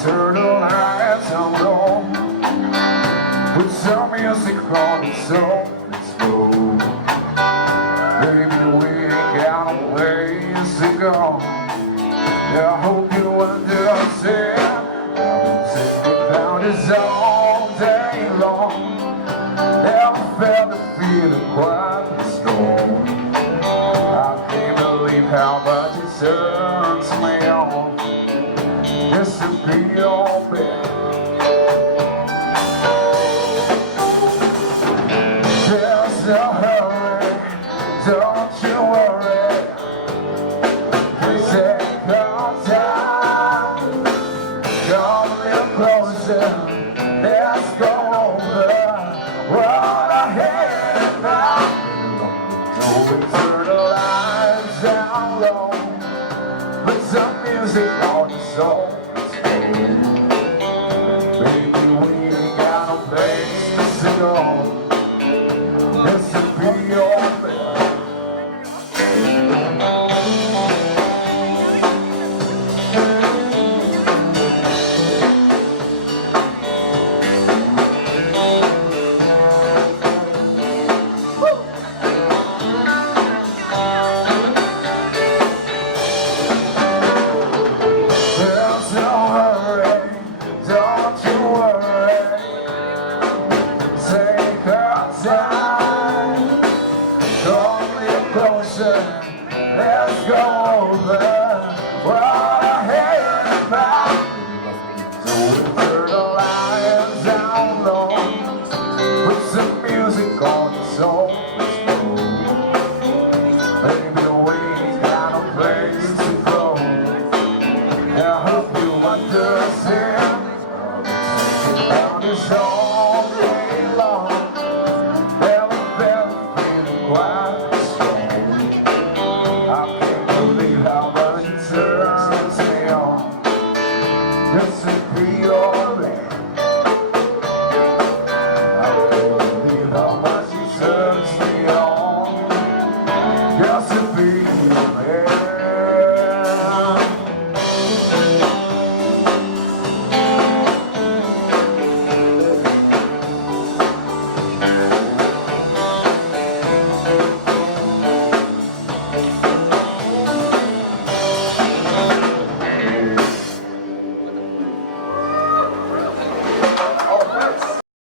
Turn the lights on low. Put some music on the soul. Let's go. Baby, we ain't got a place to go. Yeah, I hope you understand. I've been thinking about this all day long. Never felt the feeling quite the storm. I can't believe how much it turns me on. Just to be your bed. Just don't hurry, don't you worry. Please take your time. Come a little closer, let's go over what I had now. Don't turn the lights down low. Put some music on the soul. This will be your bed. There's no hurry, don't you worry. Take our time, come a little closer, let's go.